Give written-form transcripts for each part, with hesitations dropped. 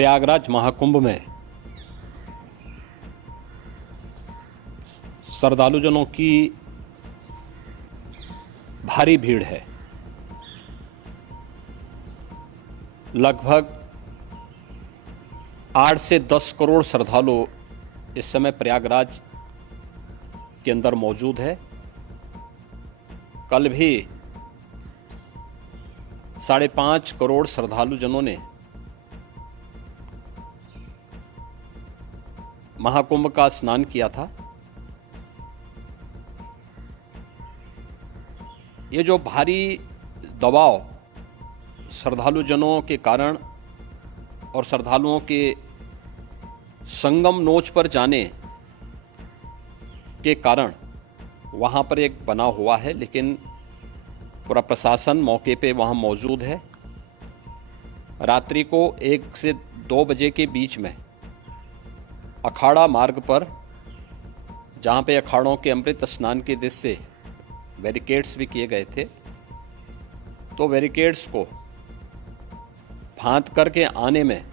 प्रयागराज महाकुंभ में श्रद्धालुजनों की भारी भीड़ है। लगभग 8 से 10 करोड़ श्रद्धालु इस समय प्रयागराज के अंदर मौजूद है। कल भी 5.5 करोड़ श्रद्धालुजनों ने महाकुंभ का स्नान किया था। ये जो भारी दबाव श्रद्धालुजनों के कारण और श्रद्धालुओं के संगम नोच पर जाने के कारण वहाँ पर एक बना हुआ है, लेकिन पूरा प्रशासन मौके पे वहाँ मौजूद है। रात्रि को 1 से 2 बजे के बीच में अखाड़ा मार्ग पर, जहाँ पे अखाड़ों के अमृत स्नान के दृश्य से बैरिकेड्स भी किए गए थे, तो बैरिकेड्स को फांद करके आने में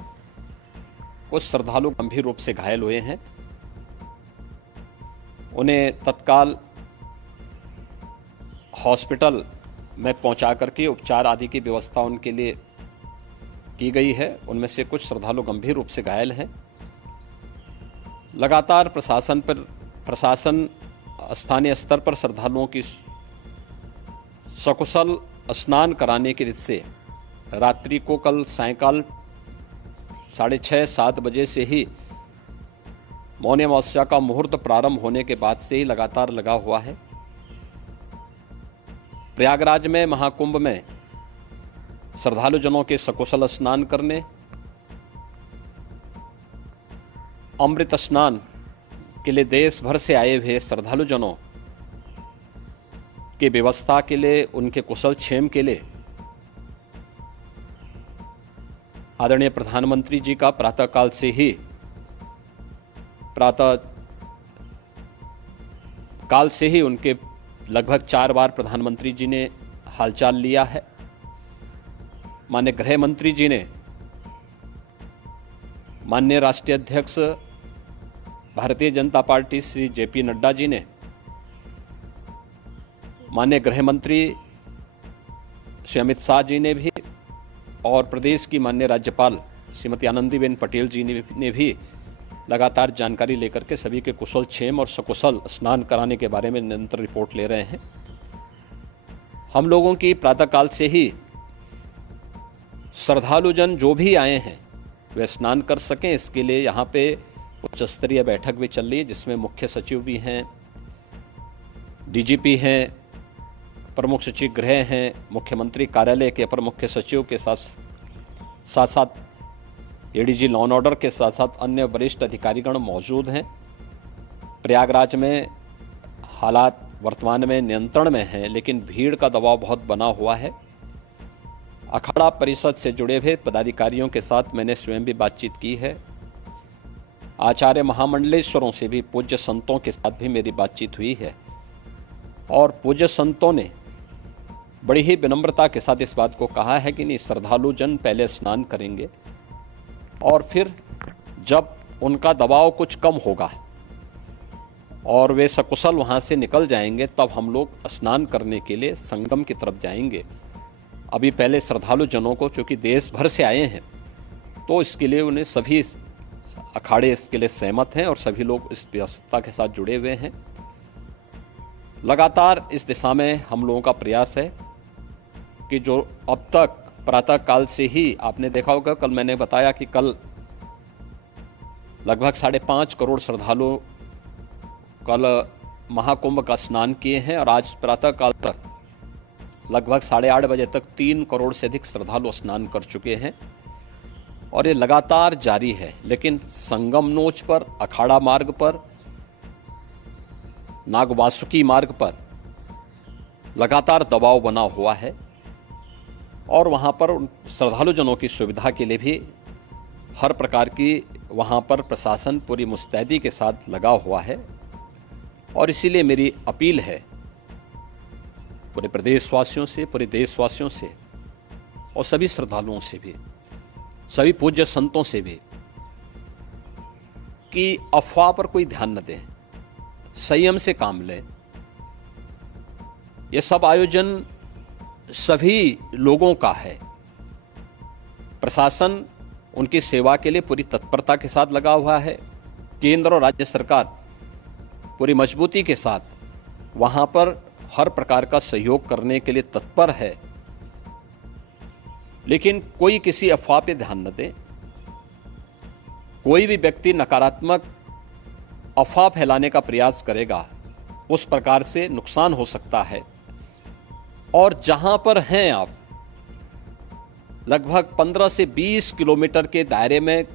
कुछ श्रद्धालु गंभीर रूप से घायल हुए हैं। उन्हें तत्काल हॉस्पिटल में पहुंचा करके उपचार आदि की व्यवस्था उनके लिए की गई है। उनमें से कुछ श्रद्धालु गंभीर रूप से घायल हैं। लगातार प्रशासन स्थानीय स्तर पर श्रद्धालुओं की सकुशल स्नान कराने के दृष्टि से रात्रि को कल सायंकाल 6:30-7 बजे से ही मौनी अमावस्या का मुहूर्त प्रारंभ होने के बाद से ही लगातार लगा हुआ है। प्रयागराज में महाकुंभ में श्रद्धालुजनों के सकुशल स्नान करने, अमृत स्नान के लिए देश भर से आए हुए श्रद्धालुजनों की व्यवस्था के लिए, उनके कुशल क्षेम के लिए आदरणीय प्रधानमंत्री जी का प्रातःकाल से ही उनके लगभग 4 बार प्रधानमंत्री जी ने हालचाल लिया है। माननीय गृह मंत्री जी ने, माननीय राष्ट्रीय अध्यक्ष भारतीय जनता पार्टी श्री JP नड्डा जी ने, माननीय गृह मंत्री श्री अमित शाह जी ने भी, और प्रदेश की माननीय राज्यपाल श्रीमती आनंदीबेन पटेल जी ने भी लगातार जानकारी लेकर के सभी के कुशल क्षेम और सकुशल स्नान कराने के बारे में निरंतर रिपोर्ट ले रहे हैं। हम लोगों की प्रातःकाल से ही श्रद्धालुजन जो भी आए हैं वे स्नान कर सकें, इसके लिए यहाँ पे उच्च स्तरीय बैठक भी चल रही है, जिसमें मुख्य सचिव भी हैं, DGP हैं, प्रमुख सचिव गृह हैं, मुख्यमंत्री कार्यालय के अपर मुख्य सचिव के साथ ADG लॉ एंड ऑर्डर के साथ साथ अन्य वरिष्ठ अधिकारीगण मौजूद हैं। प्रयागराज में हालात वर्तमान में नियंत्रण में हैं, लेकिन भीड़ का दबाव बहुत बना हुआ है। अखाड़ा परिषद से जुड़े हुए पदाधिकारियों के साथ मैंने स्वयं भी बातचीत की है। आचार्य महामंडलेश्वरों से भी, पूज्य संतों के साथ भी मेरी बातचीत हुई है, और पूज्य संतों ने बड़ी ही विनम्रता के साथ इस बात को कहा है कि नहीं, श्रद्धालु जन पहले स्नान करेंगे और फिर जब उनका दबाव कुछ कम होगा और वे सकुशल वहाँ से निकल जाएंगे, तब हम लोग स्नान करने के लिए संगम की तरफ जाएंगे। अभी पहले श्रद्धालु जनों को, चूँकि देश भर से आए हैं, तो इसके लिए उन्हें सभी अखाड़े इसके लिए सहमत हैं और सभी लोग इस व्यवस्था के साथ जुड़े हुए हैं। लगातार इस दिशा में हम लोगों का प्रयास है कि जो अब तक प्रातःकाल से ही आपने देखा होगा, कल मैंने बताया कि कल लगभग 5.5 करोड़ श्रद्धालु कल महाकुंभ का स्नान किए हैं, और आज प्रातःकाल तक लगभग 8:30 बजे तक 3 करोड़ से अधिक श्रद्धालु स्नान कर चुके हैं, और ये लगातार जारी है। लेकिन संगम नोच पर, अखाड़ा मार्ग पर, नागवासुकी मार्ग पर लगातार दबाव बना हुआ है, और वहाँ पर श्रद्धालुजनों की सुविधा के लिए भी हर प्रकार की वहाँ पर प्रशासन पूरी मुस्तैदी के साथ लगा हुआ है। और इसीलिए मेरी अपील है पूरे प्रदेशवासियों से, पूरे देशवासियों से और सभी श्रद्धालुओं से भी सभी पूज्य संतों से भी कि अफवाह पर कोई ध्यान न दें, संयम से काम लें। यह सब आयोजन सभी लोगों का है। प्रशासन उनकी सेवा के लिए पूरी तत्परता के साथ लगा हुआ है। केंद्र और राज्य सरकार पूरी मजबूती के साथ वहां पर हर प्रकार का सहयोग करने के लिए तत्पर है। लेकिन कोई किसी अफवाह पे ध्यान न दे। कोई भी व्यक्ति नकारात्मक अफवाह फैलाने का प्रयास करेगा, उस प्रकार से नुकसान हो सकता है। और जहां पर हैं आप, लगभग 15 से 20 किलोमीटर के दायरे में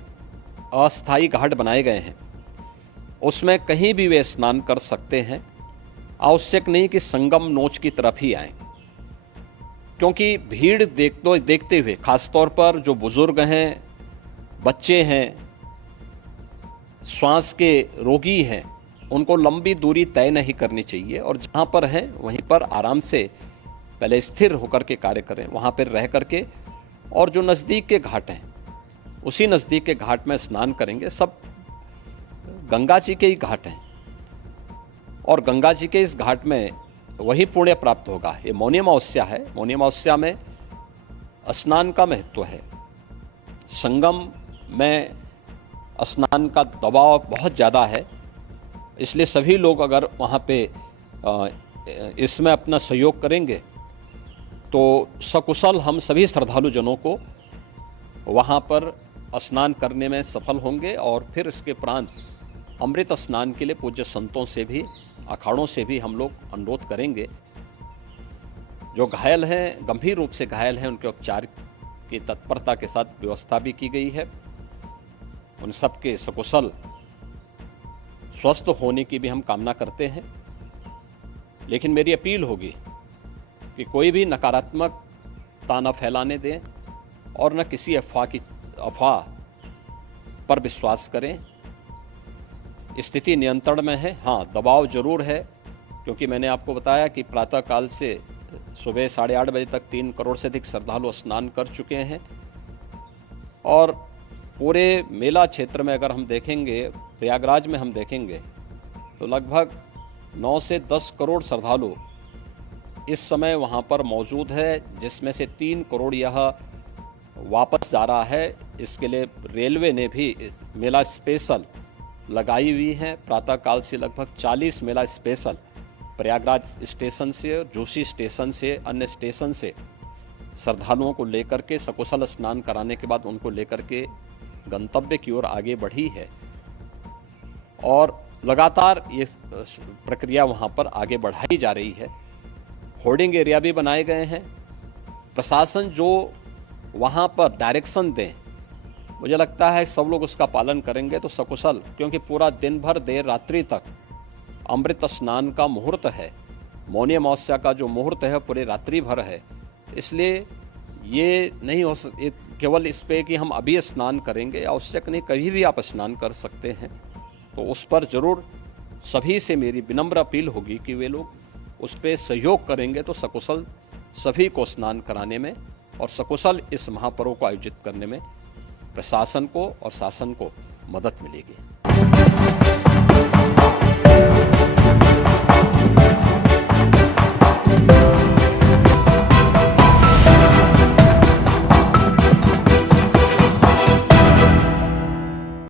अस्थायी घाट बनाए गए हैं। उसमें कहीं भी वे स्नान कर सकते हैं। आवश्यक नहीं कि संगम नोच की तरफ ही आएं, क्योंकि भीड़ देखते हुए, खासतौर पर जो बुजुर्ग हैं, बच्चे हैं, श्वास के रोगी हैं, उनको लंबी दूरी तय नहीं करनी चाहिए। और जहाँ पर हैं वहीं पर आराम से पहले स्थिर होकर के कार्य करें, वहाँ पर रह करके। और जो नज़दीक के घाट हैं, उसी नज़दीक के घाट में स्नान करेंगे। सब गंगा जी के ही घाट हैं और गंगा जी के इस घाट में वही पुण्य प्राप्त होगा। ये मौनी अमावस्या है। मौनी अमावस्या में स्नान का महत्व है। संगम में स्नान का दबाव बहुत ज़्यादा है, इसलिए सभी लोग अगर वहाँ पे इसमें अपना सहयोग करेंगे तो सकुशल हम सभी श्रद्धालु जनों को वहाँ पर स्नान करने में सफल होंगे। और फिर इसके उपरांत अमृत स्नान के लिए पूज्य संतों से भी, अखाड़ों से भी हम लोग अनुरोध करेंगे। जो घायल हैं, गंभीर रूप से घायल हैं, उनके उपचार की तत्परता के साथ व्यवस्था भी की गई है। उन सबके सकुशल स्वस्थ होने की भी हम कामना करते हैं। लेकिन मेरी अपील होगी कि कोई भी नकारात्मकता न फैलाने दें और न किसी अफवाह पर विश्वास करें। स्थिति नियंत्रण में है। हाँ, दबाव जरूर है, क्योंकि मैंने आपको बताया कि प्रातःकाल से सुबह 8:30 बजे तक 3 करोड़ से अधिक श्रद्धालु स्नान कर चुके हैं। और पूरे मेला क्षेत्र में अगर हम देखेंगे, प्रयागराज में हम देखेंगे तो लगभग 9 से 10 करोड़ श्रद्धालु इस समय वहाँ पर मौजूद है, जिसमें से 3 करोड़ यह वापस जा रहा है। इसके लिए रेलवे ने भी मेला स्पेशल लगाई हुई है। प्रातःकाल से लगभग 40 मेला स्पेशल प्रयागराज स्टेशन से, जोशी स्टेशन से, अन्य स्टेशन से श्रद्धालुओं को लेकर के सकुशल स्नान कराने के बाद उनको लेकर के गंतव्य की ओर आगे बढ़ी है। और लगातार ये प्रक्रिया वहाँ पर आगे बढ़ाई जा रही है। होर्डिंग एरिया भी बनाए गए हैं। प्रशासन जो वहाँ पर डायरेक्शन दें, मुझे लगता है सब लोग उसका पालन करेंगे तो सकुशल, क्योंकि पूरा दिन भर देर रात्रि तक अमृत स्नान का मुहूर्त है। मौनी अमावस्या का जो मुहूर्त है पूरे रात्रि भर है। इसलिए ये नहीं हो केवल इस पे कि हम अभी स्नान करेंगे, आवश्यक नहीं, कभी भी आप स्नान कर सकते हैं। तो उस पर जरूर सभी से मेरी विनम्र अपील होगी कि वे लोग उस पर सहयोग करेंगे तो सकुशल सभी को स्नान कराने में और सकुशल इस महापर्व को आयोजित करने में प्रशासन को और शासन को मदद मिलेगी।